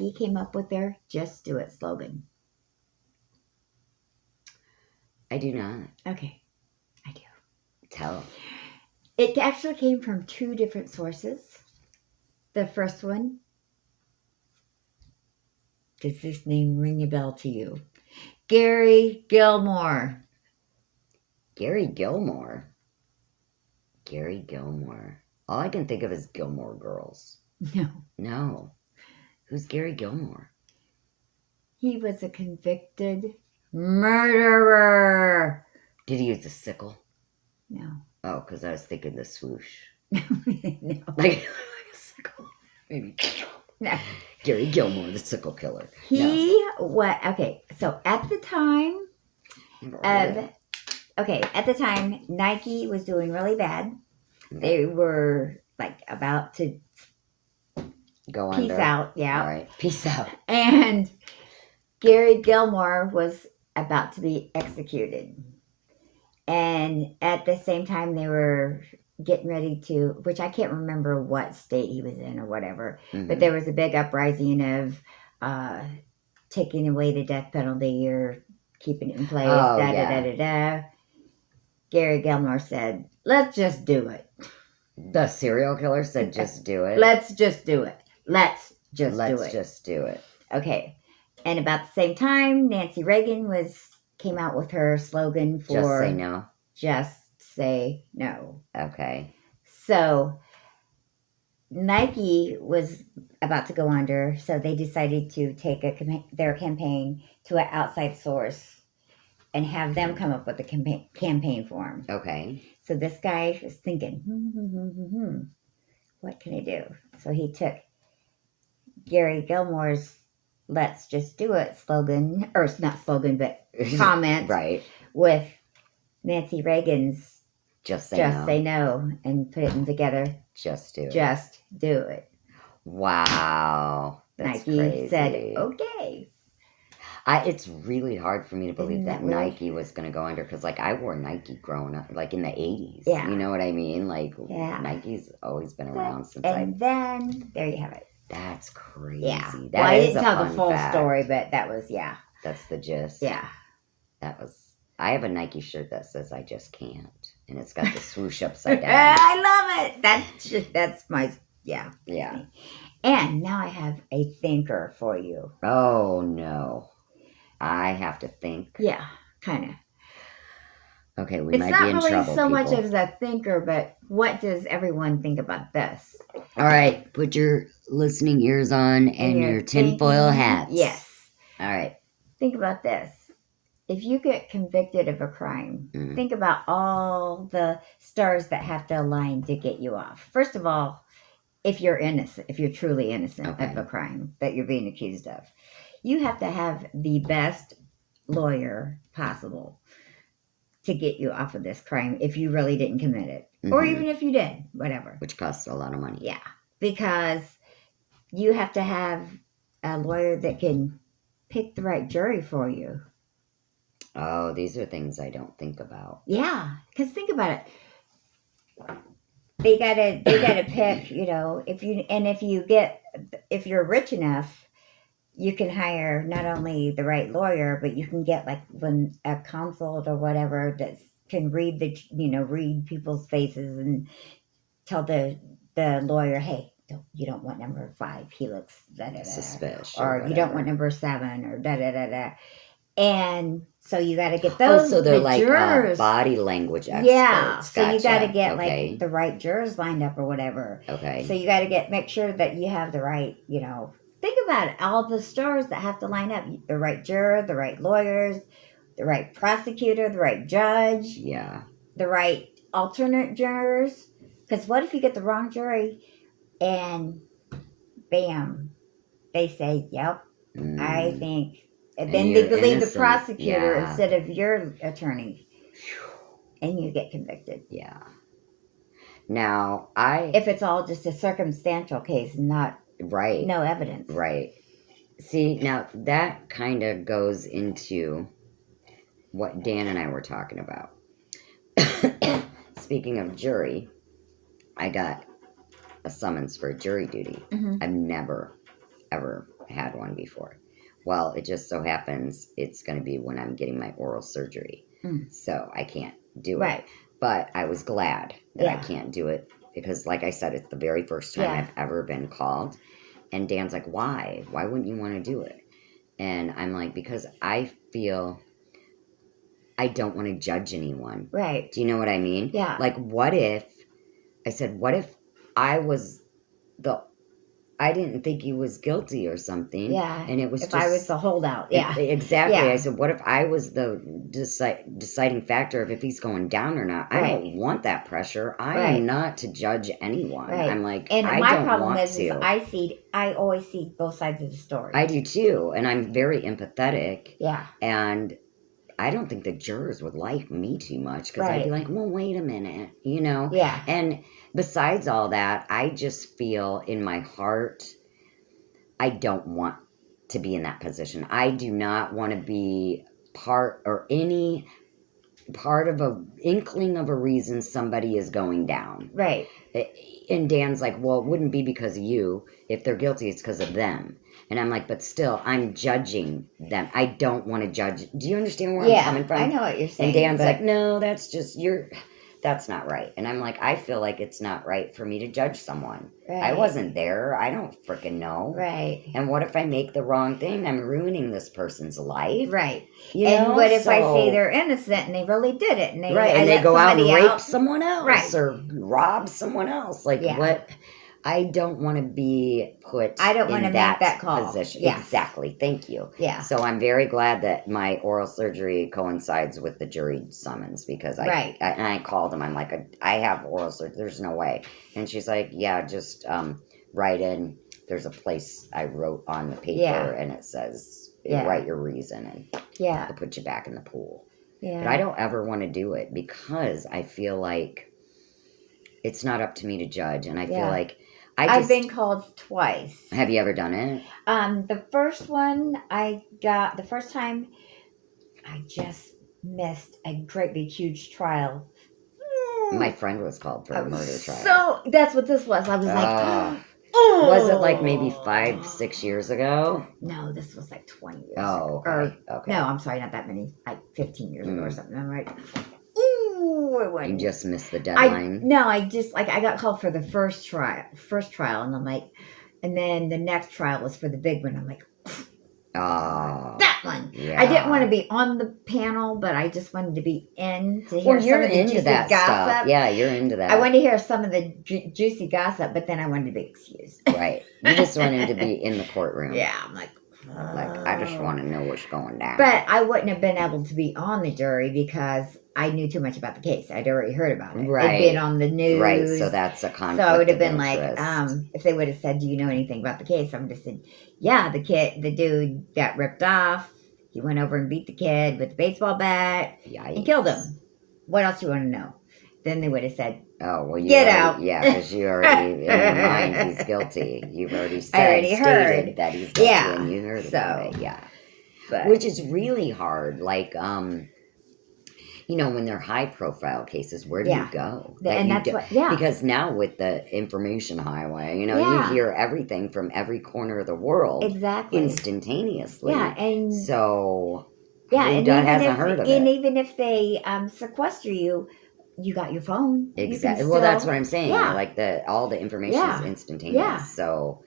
Nike came up with their Just Do It slogan? I do not. Okay, I do. Tell. It actually came from two different sources. The first one, does this name ring a bell to you? Gary Gilmore. Gary Gilmore. Gary Gilmore. All I can think of is Gilmore Girls. No. No. Who's Gary Gilmore? He was a convicted murderer. Did he use a sickle? No. Oh, because I was thinking the swoosh. No. Like a sickle. Maybe. No. Gary Gilmore, the sickle killer. Okay, so at the time at the time, Nike was doing really bad. They were like about to go peace under. out, yeah. All right, peace out. And Gary Gilmore was about to be executed. And at the same time, they were getting ready to, which I can't remember what state he was in or whatever, but there was a big uprising of taking away the death penalty or keeping it in place. Gary Gilmore said, "Let's just do it." The serial killer said, "Just do it." Let's just do it. Let's just do it. Okay. And about the same time, Nancy Reagan came out with her slogan for Just say no. Just say no. Okay. So Nike was about to go under, so they decided to take their campaign to an outside source and have them come up with a campaign for him. Okay. So this guy was thinking, what can I do? So he took Gary Gilmore's "Let's Just Do It" slogan, or not slogan, but comment, right, with Nancy Reagan's Just Say No, and put it together. Just do it. Just do it. Wow. That's Nike crazy. said, okay. It's really hard for me to believe that Nike was going to go under, because, like, I wore Nike growing up, like, in the 80s. Yeah. You know what I mean? Like, Nike's always been around since then, there you have it. That's crazy. Yeah. That I is didn't a tell the fun full fact. story, but that was, That's the gist. Yeah. I have a Nike shirt that says "I just can't," and it's got the swoosh upside down. I love it. That's my, yeah. And now I have a thinker for you. Oh, no. I have to think. Yeah, kind of. Okay, we might be in trouble, It's not really so much people. as a thinker, but what does everyone think about this? All right, put your listening ears on and your tinfoil hats. Yes. All right. Think about this. If you get convicted of a crime, think about all the stars that have to align to get you off. First of all, if you're innocent, if you're truly innocent of a crime that you're being accused of, you have to have the best lawyer possible to get you off of this crime if you really didn't commit it. Or even if you did, whatever. Which costs a lot of money. Yeah, because you have to have a lawyer that can pick the right jury for you. Oh, these are things I don't think about. Yeah, because think about it. They gotta pick, if you're rich enough, you can hire not only the right lawyer, but you can get like a consult or whatever that can read read people's faces and tell the lawyer, hey, you don't want number 5, he looks suspicious, or you don't want number 7 or and so you got to get those. So they're like body language experts. Yeah, so gotcha. you got to get like the right jurors lined up or whatever. Okay. So you got to make sure that you have the right, think about it, all the stars that have to line up: the right juror, the right lawyers, the right prosecutor, the right judge. Yeah. The right alternate jurors. Because what if you get the wrong jury and bam, they say, yep, I think. And then they believe innocent. The prosecutor instead of your attorney. And you get convicted. Yeah. Now, if it's all just a circumstantial case, not no evidence. Right. See, now that kind of goes into what Dan and I were talking about. Speaking of jury, I got a summons for jury duty. I've never, ever had one before. Well, it just so happens it's going to be when I'm getting my oral surgery. So I can't do it. Right. But I was glad that I can't do it because, like I said, it's the very first time I've ever been called. And Dan's like, why? Why wouldn't you want to do it? And I'm like, because I feel I don't want to judge anyone. Right. Do you know what I mean? Yeah. Like, what if, I said, what if I was I didn't think he was guilty or something. Yeah. And it was if I was the holdout. Yeah. Exactly. Yeah. I said, what if I was the deciding factor of if he's going down or not? I don't want that pressure. I am not to judge anyone. Right. I'm like, and I my don't problem want is to. I always see both sides of the story. I do too. And I'm very empathetic. Yeah. And I don't think the jurors would like me too much because I'd be like, well, wait a minute, you know? Yeah. And besides all that, I just feel in my heart, I don't want to be in that position. I do not want to be any part of a inkling of a reason somebody is going down. Right. And Dan's like, well, it wouldn't be because of you. If they're guilty, it's because of them. And I'm like, but still, I'm judging them. I don't want to judge. Do you understand where I'm coming from? I know what you're saying. And Dan's like, no, that's just, that's not right. And I'm like, I feel like it's not right for me to judge someone. Right. I wasn't there. I don't freaking know. Right. And what if I make the wrong thing? I'm ruining this person's life. Right. And what if I say they're innocent and they really did it? And they go out and rape someone else or rob someone else. Like what? I don't want to be put I don't want to make that call. Position. Yes. Exactly. Thank you. Yeah. So I'm very glad that my oral surgery coincides with the jury summons because I called them. I'm like, I have oral surgery. There's no way. And she's like, yeah, just write in. There's a place I wrote on the paper and it says, write your reason and I'll put you back in the pool. Yeah. But I don't ever want to do it because I feel like it's not up to me to judge. And I feel like I've been called twice. Have you ever done it? The first one the first time I just missed a great big huge trial. My friend was called for a murder trial. So that's what this was. I was like, was it like maybe 5-6 years ago? No, this was like 20 years ago. Okay. No, I'm sorry, not that many. Like 15 years ago or something. I'm like, you just missed the deadline. I got called for the first trial, and I'm like, and then the next trial was for the big one. I'm like, that one. Yeah. I didn't want to be on the panel, but I just wanted to be in to hear some of the juicy gossip. Stuff. Yeah, you're into that. I wanted to hear some of the juicy gossip, but then I wanted to be excused. Right. You just wanted to be in the courtroom. Yeah, I'm like, I just want to know what's going down. But I wouldn't have been able to be on the jury because I knew too much about the case. I'd already heard about it. Right. It'd been on the news. Right, so that's a conflict. So it would have been interest. like, if they would have said, do you know anything about the case? I would have said, yeah, the dude got ripped off. He went over and beat the kid with a baseball bat and killed him. What else do you want to know? Then they would have said, oh, well, get out. Yeah, because you already, in your mind, he's guilty. You've already stated that he's guilty and you heard about it. Yeah. But, which is really hard. Like, when they're high profile cases, where do you go? Because now with the information highway, you hear everything from every corner of the world. Exactly. Instantaneously. Yeah. And so, and hasn't heard of it? And even if they sequester you, you got your phone. Exactly. Well, that's what I'm saying. Yeah. Like all the information is instantaneous. Yeah. So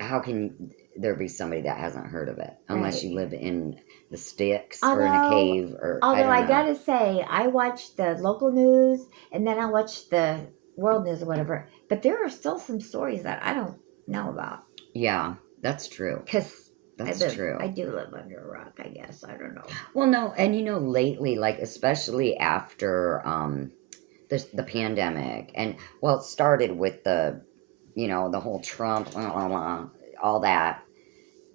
how can there be somebody that hasn't heard of it unless you live in the sticks or in a cave? Although I gotta say, I watch the local news and then I watch the world news or whatever. But there are still some stories that I don't know about. Yeah, that's true. Because that's true. I do live under a rock, I guess. I don't know. Well, no, and lately, like especially after the pandemic, and it started with the whole Trump, all that,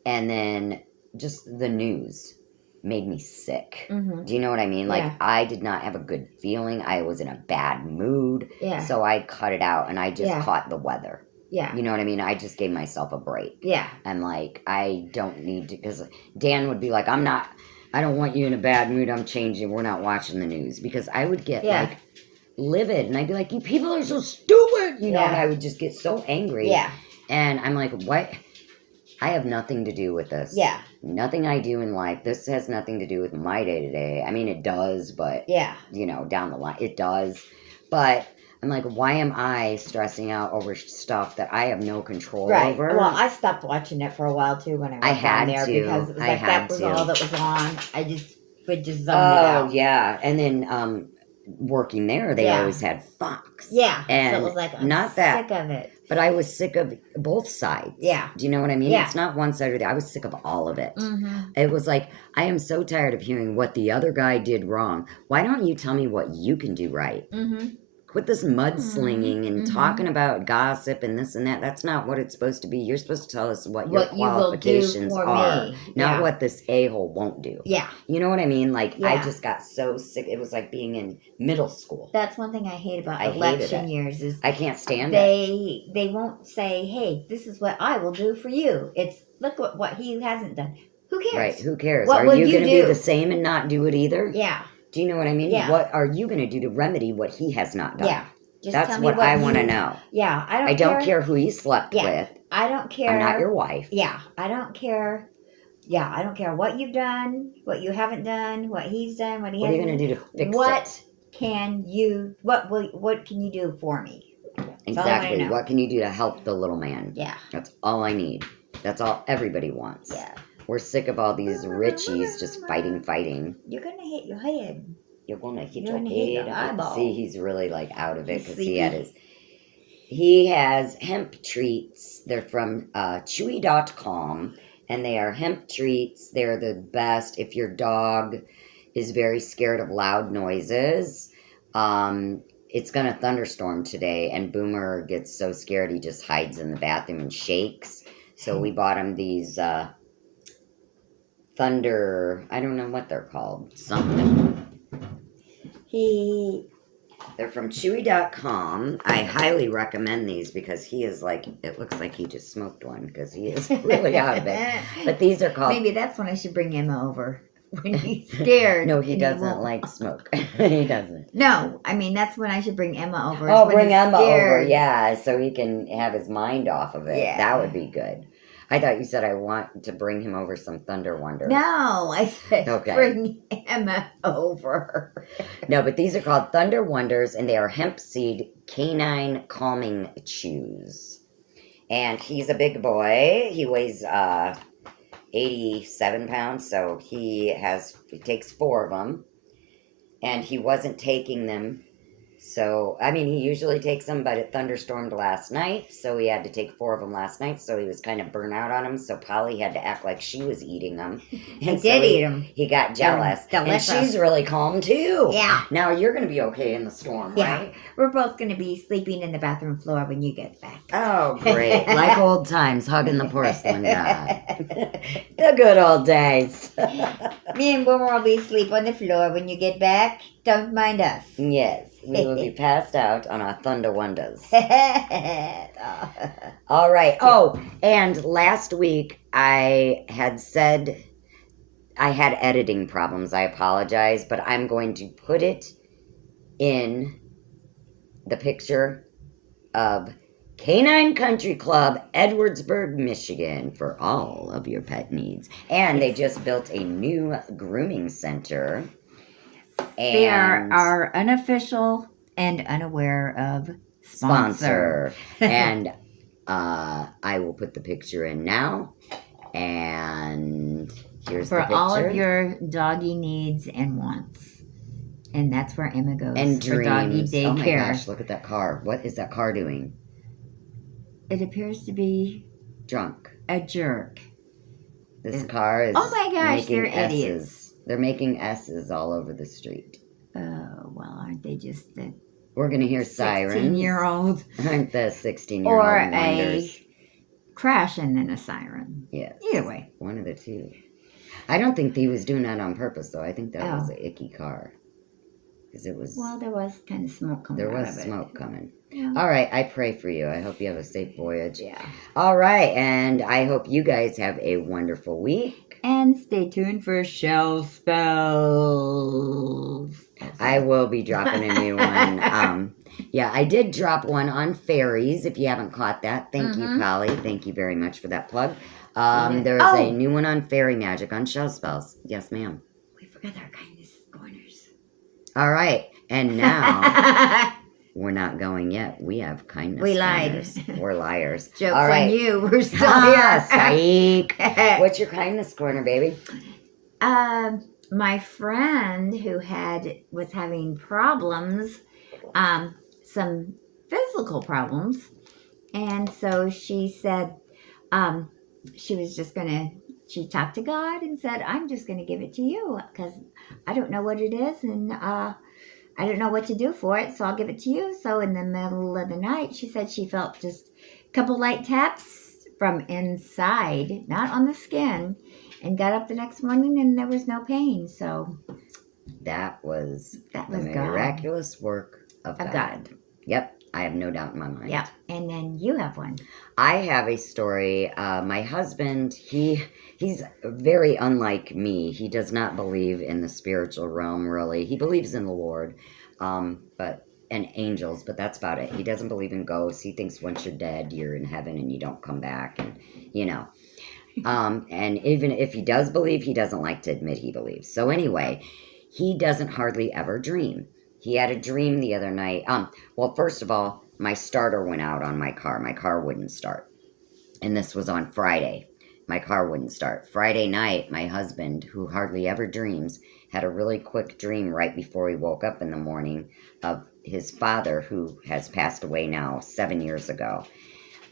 and then just the news made me sick. Mm-hmm. Do you know what I mean? Like I did not have a good feeling. I was in a bad mood. Yeah. So I cut it out, and I just caught the weather. Yeah. You know what I mean? I just gave myself a break. Yeah. And like, I don't need to, because Dan would be like, I don't want you in a bad mood. I'm changing. We're not watching the news. Because I would get like livid and I'd be like, you people are so stupid. And I would just get so angry. Yeah. And I'm like, what? I have nothing to do with this. Yeah. Nothing I do in life. This has nothing to do with my day to day. I mean, it does, but Yeah. Down the line, it does. But I'm like, why am I stressing out over stuff that I have no control over? Well, I stopped watching it for a while too when I went down there because it was like that was all that was on. I just would just zone it out. Oh yeah, and then working there, they always had Fox. Yeah, and so it was like I'm not sick of it. But I was sick of both sides. Yeah. Do you know what I mean? Yeah. It's not one side or the other. I was sick of all of it. Mm-hmm. It was like, I am so tired of hearing what the other guy did wrong. Why don't you tell me what you can do right? Mm-hmm. Quit this mudslinging and talking about gossip and this and that. That's not what it's supposed to be. You're supposed to tell us what your qualifications are, not what this a-hole won't do. Yeah. You know what I mean? Like, I just got so sick. It was like being in middle school. That's one thing I hate about election years is I can't stand it. They won't say, hey, this is what I will do for you. It's look what he hasn't done. Who cares? Right, who cares? What are you going to do the same and not do it either? Yeah. Do you know what I mean? Yeah. What are you going to do to remedy what he has not done? Yeah. Just That's what I want to know. Yeah. I don't care who he slept with. I don't care. I'm not your wife. Yeah. I don't care. Yeah. I don't care what you've done, what you haven't done, what he's done, what he hasn't done. What are you going to do to fix it? What can you do for me? Exactly. What can you do to help the little man? Yeah. That's all I need. That's all everybody wants. Yeah. We're sick of all these Richies just fighting. You're going to hit your head. You're going to hit You're your gonna hit head. your eyeball. See, he's really like out of it because He's he has hemp treats. They're from chewy.com, and they are hemp treats. They're the best if your dog is very scared of loud noises. It's going to thunderstorm today, and Boomer gets so scared he just hides in the bathroom and shakes. So we bought him these thunder, I don't know what they're called, something. They're from chewy.com. I highly recommend these because he is like, it looks like he just smoked one because he is really out of it. But these are called... Maybe that's when I should bring Emma over. When he's scared. No, he doesn't like smoke. He doesn't. No, I mean, that's when I should bring Emma over. Oh, bring Emma over, yeah, so he can have his mind off of it. Yeah. That would be good. I thought you said I want to bring him over some Thunder Wonders. No, I said bring Emma over. No, but these are called Thunder Wonders, and they are hemp seed canine calming chews. And he's a big boy. He weighs 87 pounds, so he takes 4 of them. And he wasn't taking them. So, I mean, he usually takes them, but it thunderstormed last night, so he had to take 4 of them last night, so he was kind of burnt out on them, so Polly had to act like she was eating them. And he did eat them. He got jealous. And she's really calm, too. Yeah. Now, you're going to be okay in the storm, right? We're both going to be sleeping in the bathroom floor when you get back. Oh, great. Like old times, hugging the porcelain god. The good old days. Me and Boomer will be asleep on the floor when you get back. Don't mind us. Yes. We will be passed out on our Thunder Wonders. All right. Oh, and last week I had said I had editing problems. I apologize, but I'm going to put it in the picture of Canine Country Club, Edwardsburg, Michigan, for all of your pet needs. And they just built a new grooming center. They are our unofficial and unaware of sponsor. And I will put the picture in now. And here's the picture. For all of your doggy needs and wants. And that's where Emma goes and for doggy daycare. Oh my gosh, look at that car. What is that car doing? It appears to be... drunk. A jerk. This car is oh my gosh, they're S's. idiots. They're making S's all over the street. Oh, well, aren't they just the... We're going to hear sirens. 16-year-old. Aren't the 16-year-old or wonders. A crash and then a siren. Yes. Either way. One of the two. I don't think he was doing that on purpose, though. I think that was an icky car. Because it was... Well, there was kind of smoke coming out of it. There was smoke coming. Yeah. All right, I pray for you. I hope you have a safe voyage. Yeah. All right, and I hope you guys have a wonderful week. And stay tuned for Shell Spells. I will be dropping a new one. Yeah, I did drop one on fairies, if you haven't caught that. Thank you, Polly. Thank you very much for that plug. There's a new one on Fairy Magic on Shell Spells. Yes, ma'am. We forgot our kindness corners. All right. And now, we're not going yet. We have kindness We lied. corners. We're liars. Joke's All right. on you. We're still here. Psych. What's your kindness corner, baby? My friend who was having problems, some physical problems, and so she said, she talked to God and said, I'm just gonna give it to you because I don't know what it is, and I don't know what to do for it, so I'll give it to you. So in the middle of the night, she said she felt just a couple light taps from inside, not on the skin, and got up the next morning and there was no pain. So that was the God. miraculous work of God. Yep, I have no doubt in my mind. Yep, and then you have one. I have a story. My husband, he's very unlike me. He does not believe in the spiritual realm, really. He believes in the Lord, and angels, but that's about it. He doesn't believe in ghosts. He thinks once you're dead, you're in heaven and you don't come back, and and even if he does believe, he doesn't like to admit he believes. So anyway, he doesn't hardly ever dream. He had a dream the other night. Well, first of all, my starter went out on my car. My car wouldn't start. And this was on Friday. My car wouldn't start. Friday night, my husband, who hardly ever dreams, had a really quick dream right before he woke up in the morning of his father, who has passed away now 7 years ago.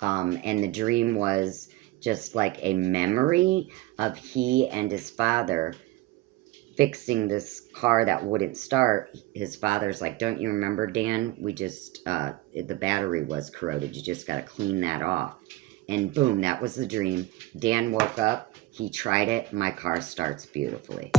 And the dream was just like a memory of he and his father fixing this car that wouldn't start. His father's like, don't you remember, Dan? We just, the battery was corroded. You just got to clean that off. And boom, that was the dream. Dan woke up. He tried it. My car starts beautifully.